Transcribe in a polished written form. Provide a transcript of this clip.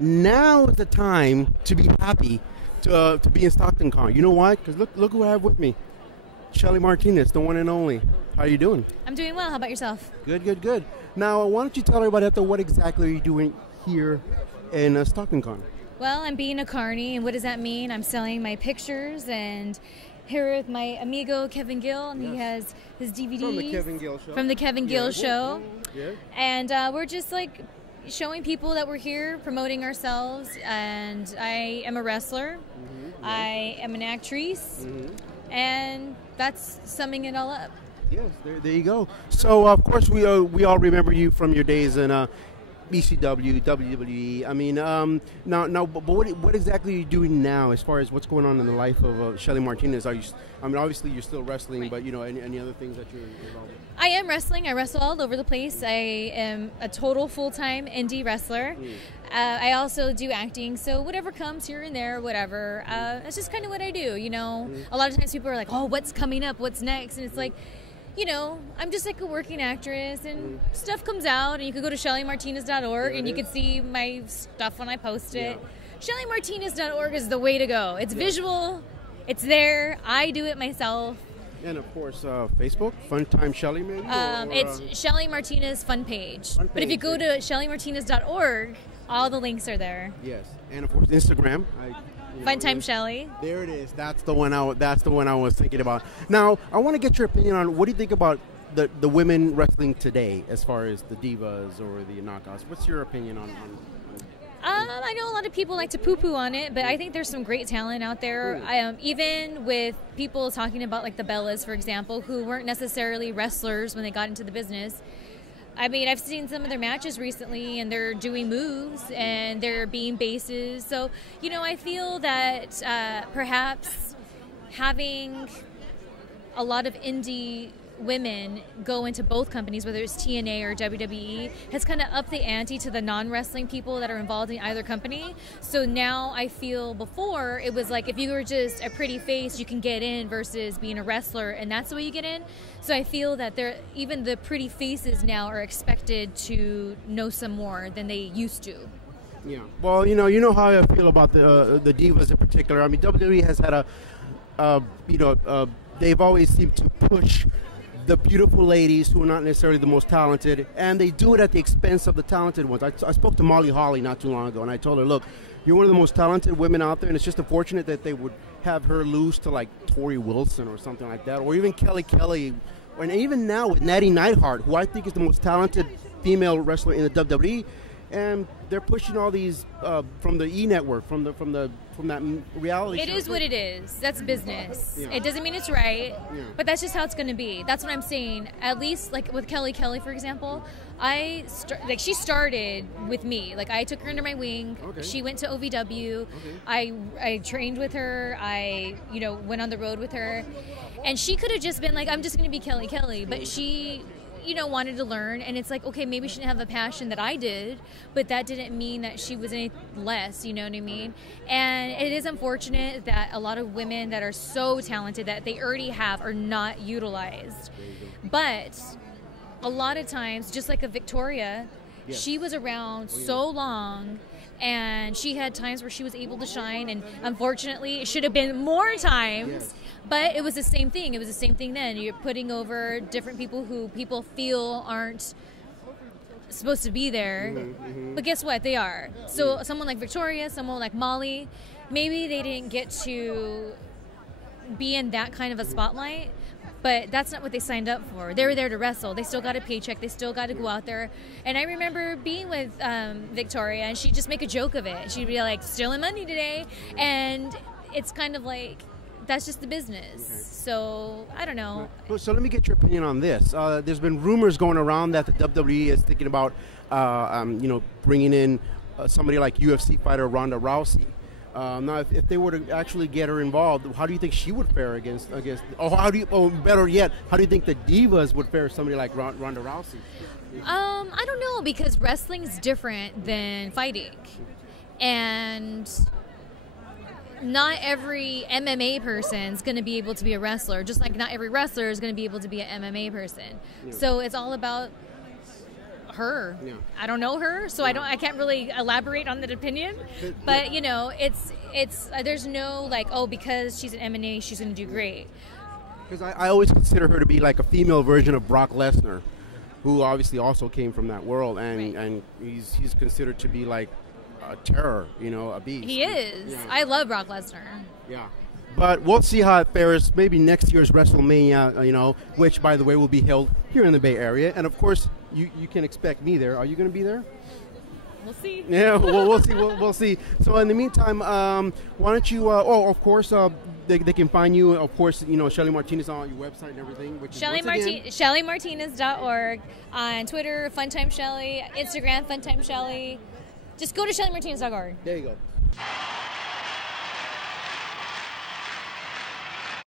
now is the time to be happy to be in StocktonCon. You know why? Because look who I have with me. Shelly Martinez, the one and only. How are you doing? I'm doing well. How about yourself? Good, good, good. Now, why don't you tell everybody out there what exactly are you doing here in StocktonCon? Well, I'm being a carny, and what does that mean? I'm selling my pictures, and here with my amigo Kevin Gill, and he has his DVDs From the Kevin Gill Show. From the Kevin Gill Show. Yeah. And we're just like showing people that we're here, promoting ourselves, and I am a wrestler. Mm-hmm. I am an actress, and that's summing it all up. Yes, there you go. So, of course, we all remember you from your days in ECW, WWE. I mean, but what exactly are you doing now as far as what's going on in the life of Shelly Martinez? Obviously you're still wrestling, right. But any other things that you're involved in? I am wrestling. I wrestle all over the place. I am a total full-time indie wrestler. I also do acting, so whatever comes here and there, whatever. That's just kind of what I do. A lot of times people are like, "Oh, what's coming up? What's next?" And it's like, I'm just like a working actress, and stuff comes out, and you can go to ShellyMartinez.org, and you can see my stuff when I post it. ShellyMartinez.org is the way to go. It's visual. It's there. I do it myself. And, of course, Facebook, Fun Time Shelly, maybe? It's Shelly Martinez Fun Page. But if you go to ShellyMartinez.org, all the links are there. Yes. And, of course, Instagram. Fun Time Shelly. There it is. That's the one I was thinking about. Now, I want to get your opinion on what do you think about the women wrestling today as far as the divas or the knockouts. What's your opinion on I know a lot of people like to poo-poo on it, but I think there's some great talent out there. Even with people talking about like the Bellas, for example, who weren't necessarily wrestlers when they got into the business. I mean, I've seen some of their matches recently, and they're doing moves, and they're being bases. So, I feel that perhaps having a lot of indie women go into both companies, whether it's TNA or WWE, has kind of upped the ante to the non-wrestling people that are involved in either company. So now I feel before it was like if you were just a pretty face, you can get in versus being a wrestler, and that's the way you get in. So I feel that even the pretty faces now are expected to know some more than they used to. Yeah. Well, you know how I feel about the divas in particular. I mean, WWE has had they've always seemed to push the beautiful ladies who are not necessarily the most talented, and they do it at the expense of the talented ones. I spoke to Molly Holly not too long ago, and I told her, look, you're one of the most talented women out there, and it's just unfortunate that they would have her lose to like Tori Wilson or something like that, or even Kelly, and even now with Natty Neidhart, who I think is the most talented female wrestler in the WWE, and they're pushing all these from the E Network, from that reality show. It is what it is. That's business. Yeah. It doesn't mean it's right, but that's just how it's going to be. That's what I'm saying. At least, like with Kelly, for example, she started with me. Like I took her under my wing. Okay. She went to OVW. Okay. I trained with her. I went on the road with her, and she could have just been like, I'm just going to be Kelly, but she wanted to learn, and it's like, okay, maybe she didn't have the passion that I did, but that didn't mean that she was any less, you know what I mean? And it is unfortunate that a lot of women that are so talented that they already have are not utilized. But a lot of times, just like a Victoria, she was around so long, and she had times where she was able to shine, and unfortunately it should have been more times, but it was the same thing. It was the same thing then. You're putting over different people who people feel aren't supposed to be there, but guess what? They are. So someone like Victoria, someone like Molly, maybe they didn't get to be in that kind of a spotlight, but that's not what they signed up for. They were there to wrestle. They still got a paycheck. They still got to go out there. And I remember being with Victoria, and she'd just make a joke of it. She'd be like, stealing money today. And it's kind of like, that's just the business. Okay. So, I don't know. So let me get your opinion on this. There's been rumors going around that the WWE is thinking about, bringing in somebody like UFC fighter Ronda Rousey. Now, if they were to actually get her involved, how do you think she would fare against? Better yet, how do you think the divas would fare somebody like Ronda Rousey? I don't know, because wrestling's different than fighting, and not every MMA person is going to be able to be a wrestler, just like not every wrestler is going to be able to be an MMA person. Yeah. So it's all about her. Yeah. I don't know her, so I can't really elaborate on that opinion. But you know, it's there's no like, oh, because she's an MMA, she's going to do great. Because I always consider her to be like a female version of Brock Lesnar, who obviously also came from that world, and he's considered to be like a terror, you know, a beast. He is. Yeah. I love Brock Lesnar. Yeah. But we'll see how it fares. Maybe next year's WrestleMania, you know, which, by the way, will be held here in the Bay Area. And, of course, you can expect me there. Are you going to be there? We'll see. Yeah, we'll see. We'll see. So, in the meantime, why don't you, of course, they can find you, of course, you know, Shelly Martinez on your website and everything. Which ShellyMartinez.org. On Twitter, Funtime Shelly. Instagram, Funtime Shelly. Just go to ShellyMartinez.org. There you go.